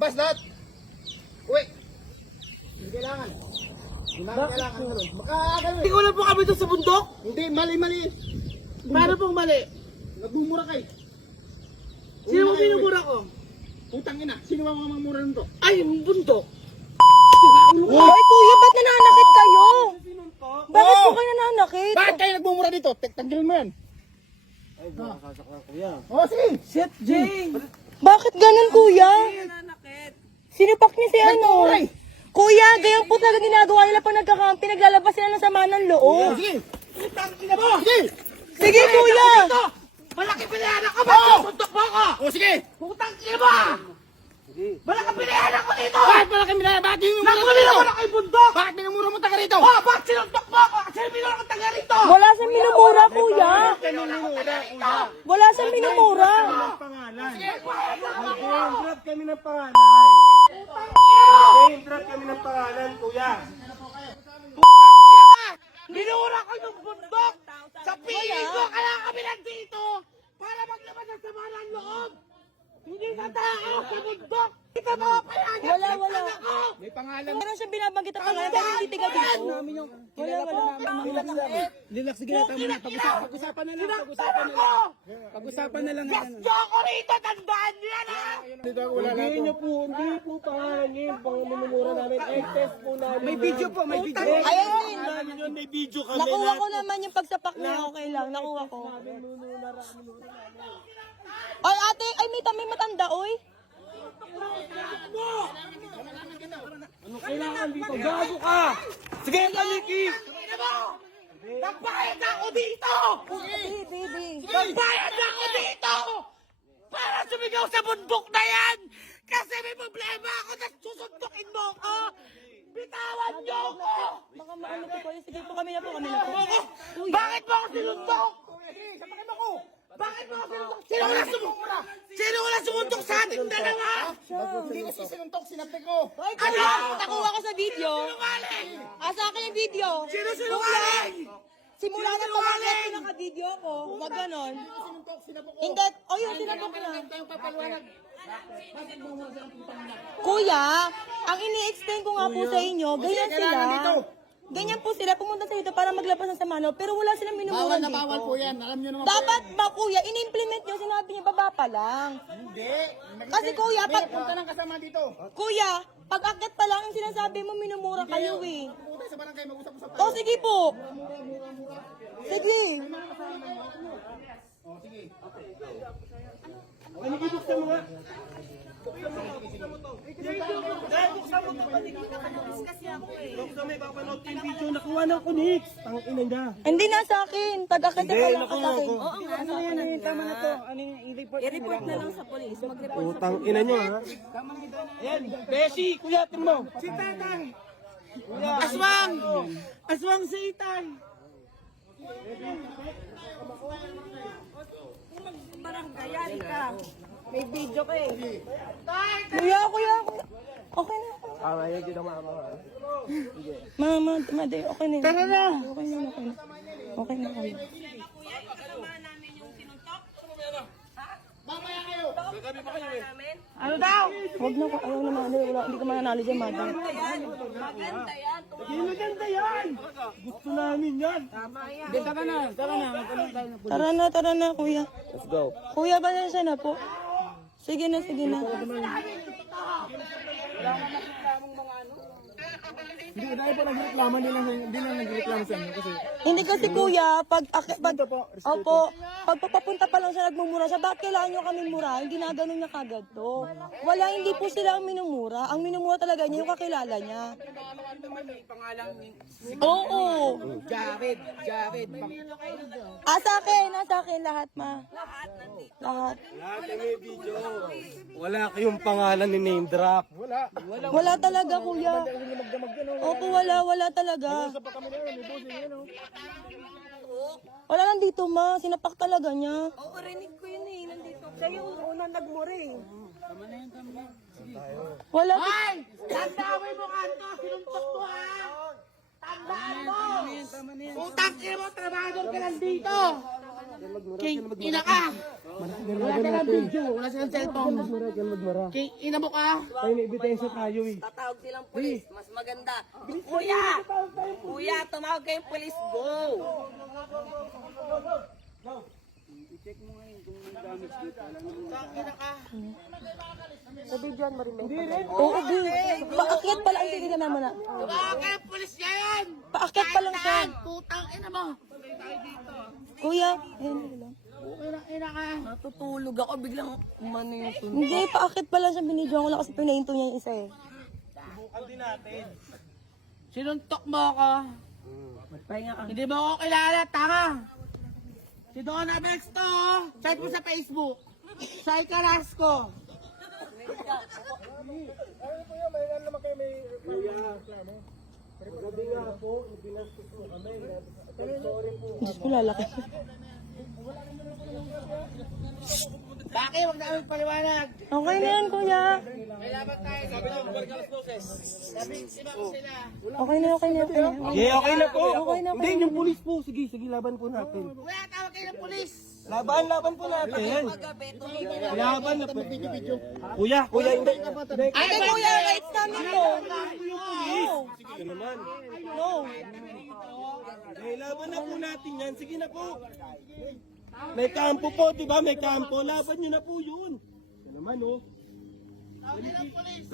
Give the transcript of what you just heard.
Labas lahat! Uy! Hindi kailangan. Hindi namin kailangan gano'n. Baka gano'n. Hindi ko lang po kami doon sa bundok. Hindi, mali. Paano pong mali? Nagmumura kayo. Sino mo minumura ko? Putang ina. Sino ba mga mamura nito? Ay, yung bundok. Ay, kuya, ba't nananakit kayo? Bakit Oo! po kayo nananakit? Bakit kayo nagmumura dito? Tanggalin mo yan. Ay, baka sasaklan kuya. Oh, sige! Shit, Jay! Bakit ganun, kuya? Sinipak niya si ano? Nagmumura eh. Kuya, ganyan po talaga ginagawa nila pag nagkakampi. Naglalabas sila ng sama ng loob. Sige! Putang ina mo! Sige! Sige, kuya! Ito! Malaki pinayanan ko ba? Oo! Bundok mo ako! Oh, sige! Putang ina mo! Malaki pinayanan ko dito! Bakit malaki minaya? Bakit yung Nakuli ako na kay bundok! Bakit minumura mo taga rito? Oh, bakit sinuntok mo ako? Kasi minura ko taga rito! Wala siyang minumura, kuya. Wala siyang minumura. Pangalan. Nag-drop kami ng pangalan. Nag-drop kami ng pangalan, kuya. Minura ko yung bundok! Sa piling ko, kaya kami nandito! Para maglabas ng sama ng loob! Hindi na tao sa bundok! Ito mga payagan! Wala. Ako! May pangalan. Meron siyang binabanggit na pangalan pero hindi tiga dito. Relax, sige na. Pag-usapan na lang. Pag-usapan na lang. Gusto ko rito! Tandaan niyo yan, ha! Dito wala na Hindi ito. niyo po, hindi po pangalan niyo yung pang-minumura namin. Test po namin. May video po, may video. Ayun! Namin yun, may video kami. Nakuha ko naman yung pagsapak niya. Okay lang, nakuha ko. Ay, ate, ay may matanda, oy. Kailangan dito. Gago ka! Sige, paniki! Nagbayad ako dito! Baby. Nagbayad ako dito! Para sumigaw sa bundok na yan! Kasi may problema ako na susundukin mo ko! Bitawan niyo ako! Baka maano po kayo. Sige po, kami na po. Bakit mo ako sinundok? Bakit mo ako sinundok? Sino wala sumundok sa ating dalawa? Hindi kasi sinuntok, sinapik ko. Ano? Nakuha ko sa video. Sinungaling! Sa akin yung video. Sino sinungaling? Simula na pag-akit ko naka-video ko. Wag ganon. Sinuntok, sinapok ko. Hindi. O yun, sinabok na. Tayong papaliwanag. Kuya, ang ini-explain ko nga po sa inyo, ganyan kailangan dito. sila. Ganyan po sila, pumunta sa dito para maglabas ng samano, pero wala silang minumura Bawal na dito. bawal po yan. Alam nyo naman Dapat ba, kuya, in-implement nyo, sinabi niyo, baba pa lang. Hindi. Kasi kuya, May punta ng kasama dito. Kuya, pag akit pa lang yung sinasabi mo, minumura kayo eh. Pumunta sa barangay, mag-usap-usap tayo. O, sige po. Sige. Buksan mo nga. Buksan mo, papanood yung video. Nakuha na ko, Nix. Tangina niya. Hindi na sa akin. Pag-akit pa lang sa akin. Ano yan? Tama na to. Ano yung i-report? I-report na lang sa polis. Mag-report. Utang ina niyo, ha? Ayan, Beshi, kuya, mo. Si Tatay! Aswang! Aswang si Itay! May video ka eh. Kuya. Okay na. Ayaw, di na mama. Mama, okay na. Tara na. Okay na. Ano daw? Huwag na, ayaw na manalo. Hindi ka mananalo dyan, madam. Hindi maganda yan. Gusto namin yan. Tara na, kuya. Let's go. Kuya, pasensya na po. Sige na. Hindi na po nagreklamo, hindi lang nagreklamo sa inyo kasi Hindi kasi kuya, pag papapunta pa lang siya nagmumura siya, bakit kailangan nyo kami mura? Hindi na ganun niya kagad to. Hindi po sila ang minumura. Ang minumura talaga niya yung kakilala niya. Oo. Jared. Sa akin lahat, ma. Lahat. Lahat ng may video. Wala kayong pangalan ni name drop. Wala talaga, kuya. Opo, wala talaga. Wala nandito, ma. Sinapak talaga niya. Oo, rinig ko yun eh. Nandito. Siya yung unang nagmura eh. Wala. Ay! Tandawin mo kanto! Sinuntok mo ha! Tandaan mo! Utang ina mo, trabador ka lang dito! King, ina ka! Wala ka ng video, wala silang cellphone. King, ina mo ka! Tayo may ebidensya tayo eh. Tatawag silang polis. Mas maganda. Kuya! Kuya, tumawag kayong polis. Go! Ina ka! Oo, Bill. Paakyat pa lang. Hindi ka naman na. Bakit pulis niya yan? Paakyat pa lang siya. Putang ina mo! Kuya, ayun lang. Ina ka! Natutulog ako. Biglang umano yung tunog. Hindi, paakyat pa lang siya. Binidyo ko lang kasi pinahinto niya yung isa eh. Sinuntok mo ako. Pahinga ka. Hindi mo ako kilala, tanga. Si Donna Bex to, search mo sa Facebook. Sai Carrasco. Gabi nga po, ibinastos po kami. Sorry po. Diyos ko, lalaki. Bakit? Huwag namin paliwanag. Okay na yan, kuya. May laban tayo dito. Labing sila ko sila. Okay na, okay na, okay na. Yeah, okay na po. Okay na, okay Hindi, na. yung pulis po. Sige, laban po natin. Kuya, tawag kayo ng polis. Laban po natin. Gabi, tuloy ka na. Laban na po. Kuya, hindi. Ay, kuya, rights namin to. Sige ka naman. No. Eh, laban na po natin yan. Sige na po. May kampo po, di ba? May kampo. Laban nyo na po yun. Yan naman, oh. Tawag kayo ng polis.